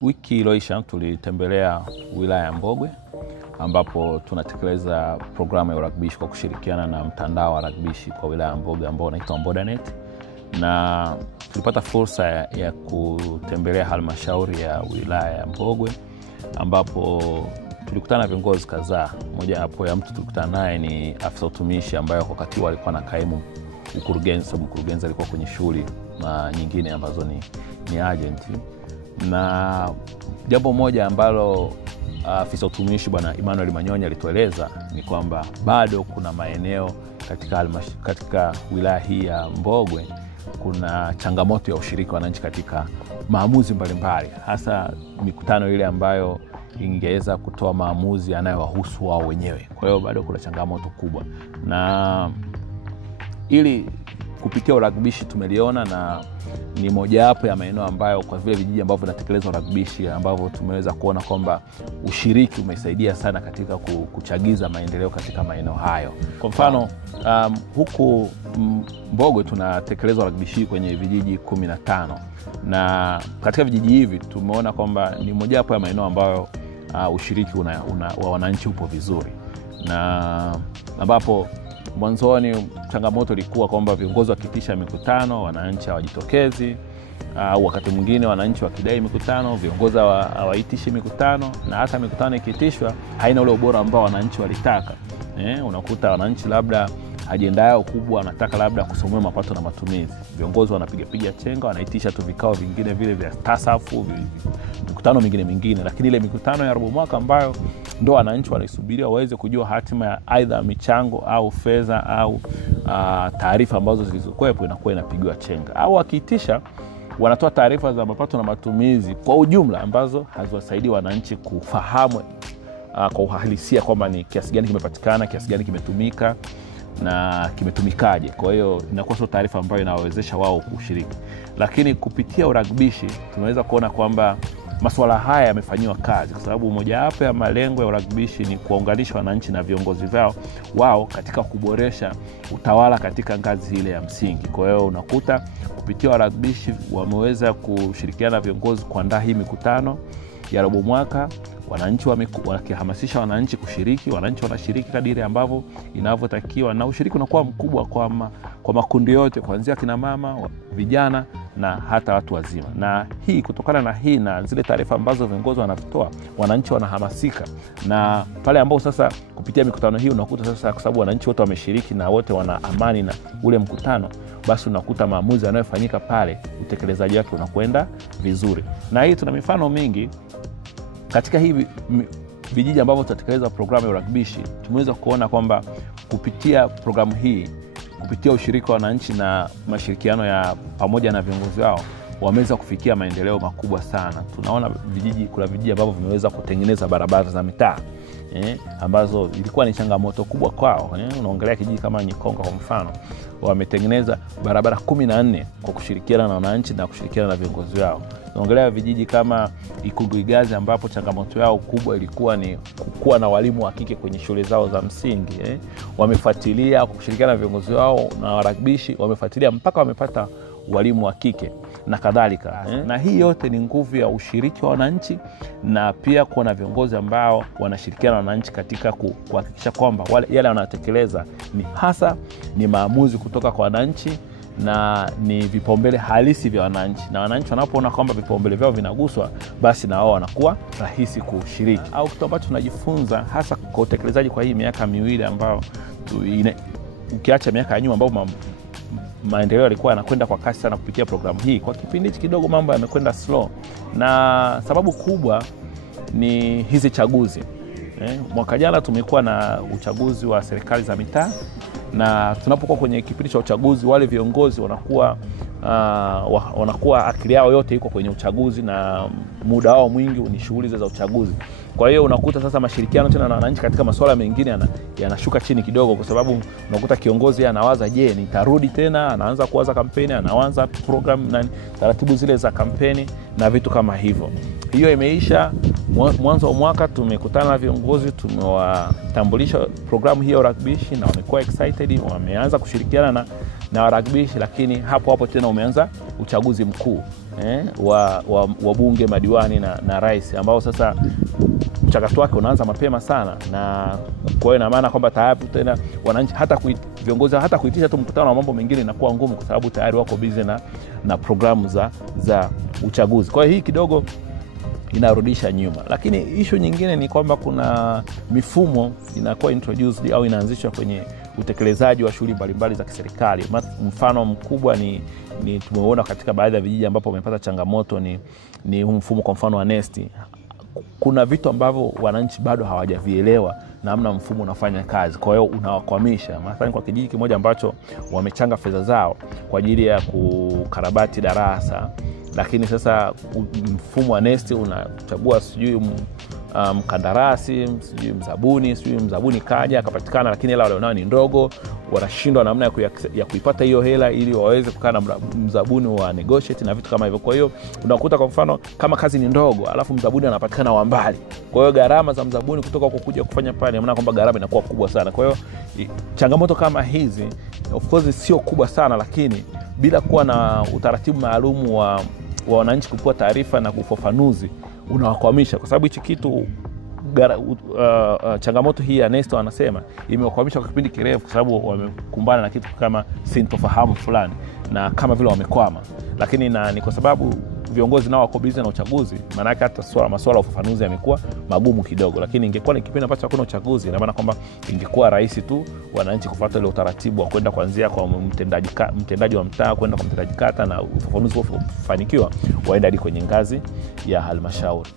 Wiki iliyoisha tulitembelea wilaya ya Mbogwe ambapo tunatekeleza programu ya uragbishi kwa kushirikiana na mtandao wa ragbishi kwa wilaya ya Mbogwe ambao unaitwa Mbodanet, na tulipata fursa ya kutembelea halmashauri ya wilaya ya Mbogwe ambapo tulikutana na viongozi kadhaa. Moja hapo ya mtu tulikutana naye ni afisa utumishi ambaye kwa wakati huo alikuwa na kaimu mkurugenzi alikuwa kwenye shughuli na nyingine ambazo ni agenti. Na jambo moja ambalo afisa utumishi Bwana Emmanuel Manyonya alitueleza ni kwamba bado kuna maeneo katika wilaya hii ya Mbogwe kuna changamoto ya ushiriki wa wananchi katika maamuzi mbalimbali, hasa mikutano ile ambayo ingeweza kutoa maamuzi yanayowahusu wao wenyewe. Kwa hiyo bado kuna changamoto kubwa, na ili kupitia uragbishi tumeliona, na ni mojawapo ya maeneo ambayo kwa vile vijiji ambavyo vinatekeleza uragbishi ambavyo tumeweza kuona kwamba ushiriki umesaidia sana katika kuchagiza maendeleo katika maeneo hayo. Kwa mfano huku Mbogwe tunatekeleza uragbishi kwenye vijiji 15, na katika vijiji hivi tumeona kwamba ni mojawapo ya maeneo ambayo ushiriki wa wananchi upo vizuri, na ambapo mwanzoni changamoto ilikuwa kwamba viongozi wakitisha mikutano wananchi hawajitokezi, au wakati mwingine wananchi wakidai mikutano viongozi hawaitishi mikutano, na hata mikutano ikitishwa haina ule ubora ambao wananchi walitaka. Unakuta wananchi labda ajenda yao kubwa wanataka labda kusomewa mapato na matumizi, viongozi wanapiga chenga, wanaitisha tu vikao vingine vile vya tasafu, mikutano mingine, lakini ile mikutano ya robo mwaka ambayo ndo wananchi wanaisubiria waweze kujua hatima ya aidha michango au fedha au taarifa ambazo zilizokuwepo, inakuwa inapigwa chenga, au wakiitisha wanatoa taarifa za mapato na matumizi kwa ujumla ambazo haziwasaidii wananchi kufahamu kwa uhalisia kwamba ni kiasi gani kimepatikana, kiasi gani kimetumika na kimetumikaje. Kwa hiyo inakuwa sio taarifa ambayo inawawezesha wao kushiriki. Lakini kupitia uragbishi tunaweza kuona kwamba masuala haya yamefanywa kazi, kwa sababu mojawapo ya malengo ya uragbishi ni kuunganisha wananchi na viongozi wao katika kuboresha utawala katika ngazi ile ya msingi. Kwa hiyo unakuta kupitia uragbishi wameweza kushirikiana na viongozi kuandaa hii mikutano ya robo mwaka, wananchi wakihamasisha wananchi kushiriki, wananchi wanashiriki kadiri ambavyo inavyotakiwa, na ushiriki unakuwa mkubwa kwa makundi yote kuanzia kina mama, vijana na hata watu wazima. Na hii kutokana na hii na zile taarifa ambazo viongozi wanatoa, wananchi wanahamasika, na pale ambao sasa kupitia mikutano hii unakuta sasa kwa sababu wananchi wote wameshiriki na wote wana amani na ule mkutano, basi unakuta maamuzi yanayofanyika pale utekelezaji wake unakwenda vizuri. Na hii tuna mifano mingi katika hivi vijiji ambavyo tutatekeleza programu ya uragbishi. Tumeweza kuona kwamba kupitia programu hii, kupitia ushiriki wa wananchi na mashirikiano ya pamoja na viongozi wao, wameweza kufikia maendeleo makubwa sana. Tunaona kuna vijiji ambavyo vimeweza kutengeneza barabara za mitaa ambazo ilikuwa ni changamoto kubwa kwao. Unaongelea kijiji kama Nyikonga kwa mfano, wametengeneza barabara 14 kwa kushirikiana na wananchi na kushirikiana na viongozi wao. Unaongelea vijiji kama Ikuguigazi ambapo changamoto yao kubwa ilikuwa ni kuwa na walimu wa kike kwenye shule zao za msingi. Wamefuatilia kushirikiana na viongozi wao na waragbishi, wamefuatilia mpaka wamepata walimu wa kike na kadhalika. Na hii yote ni nguvu ya ushiriki wa wananchi, na pia kuna viongozi ambao wanashirikiana na wananchi katika kuhakikisha kwamba yale wanatekeleza ni maamuzi kutoka kwa wananchi na ni vipaumbele halisi vya wananchi, na wananchi wanapoona kwamba vipaumbele vyao vinaguswa, basi na wao wanakuwa rahisi kushiriki. Au kitu ambacho tunajifunza hasa kwa utekelezaji kwa hii miaka miwili ambao ukiacha miaka ya nyuma ambao maendeleo yalikuwa yanakwenda kwa kasi sana kupitia programu hii, kwa kipindi kidogo mambo yamekwenda slow, na sababu kubwa ni hizi chaguzi. Mwaka jana tumekuwa na uchaguzi wa serikali za mitaa, na tunapokuwa kwenye kipindi cha uchaguzi wale viongozi wanakuwa akili yao yote iko kwenye uchaguzi na muda wao mwingi ni shughuli za uchaguzi. Kwa hiyo unakuta sasa mashirikiano tena na wananchi katika masuala mengine yanashuka chini kidogo, kwa sababu unakuta kiongozi anawaza, je, nitarudi tena, anaanza kuwaza kampeni, anaanza program na taratibu zile za kampeni na vitu kama hivyo. Hiyo imeisha. Mwanzo wa mwaka tumekutana na viongozi, tumewatambulisha programu hii ya uragbishi na wamekuwa excited, wameanza kushirikiana na warakbishi, lakini hapo tena umeanza uchaguzi mkuu wa bunge, madiwani na rais, ambao sasa mchakato wake unaanza mapema sana. Na kwa hiyo ina maana kwamba tayari tena wananchi viongozi hata kuitisha tu mkutano wa mambo mengine inakuwa ngumu, kwa sababu tayari wako busy na programu za uchaguzi. Kwa hiyo hii kidogo inarudisha nyuma. Lakini issue nyingine ni kwamba kuna mifumo inakuwa introduced au inaanzishwa kwenye utekelezaji wa shughuli mbalimbali za kiserikali. Mfano mkubwa ni tumeona katika baadhi ya vijiji ambapo wamepata changamoto ni mfumo kwa mfano wa NeST. Kuna vitu ambavyo wananchi bado hawajavielewa namna mfumo unafanya kazi, kwa hiyo unawakwamisha. Mathalan kwa kijiji kimoja ambacho wamechanga fedha zao kwa ajili ya kukarabati darasa, lakini sasa mfumo wa NeST unachagua sijui mkandarasi, sijui mzabuni kaja akapatikana, lakini hela walionao ni ndogo, wanashindwa namna ya kuipata hiyo hela ili waweze kukaa na mzabuni wa negotiate na vitu kama hivyo. Kwa hiyo unakuta kwa mfano kama kazi ni ndogo alafu mzabuni anapatikana wa mbali, kwa hiyo gharama za mzabuni kutoka huko kuja kufanya pale, maana kwamba gharama inakuwa kubwa sana. Kwa hiyo changamoto kama hizi of course sio kubwa sana, lakini bila kuwa na utaratibu maalum wa wananchi kupewa taarifa na kufafanuzi unawakwamisha, kwa sababu hichi kitu changamoto hii ya NeST wanasema imewakwamisha kwa kipindi kirefu, kwa sababu wamekumbana na kitu kama sintofahamu fulani na kama vile wamekwama. Lakini ni kwa sababu viongozi nao wako busy na uchaguzi, maana yake hata masuala ya ufafanuzi yamekuwa magumu kidogo. Lakini ingekuwa ni kipindi ambacho hakuna uchaguzi, ina maana kwamba ingekuwa rahisi tu wananchi kufuata ile utaratibu wa kwenda kuanzia kwa mtendaji wa mtaa kwenda kwa mtendaji kata, na ufafanuzi ufanikiwa waenda hadi kwenye ngazi ya halmashauri.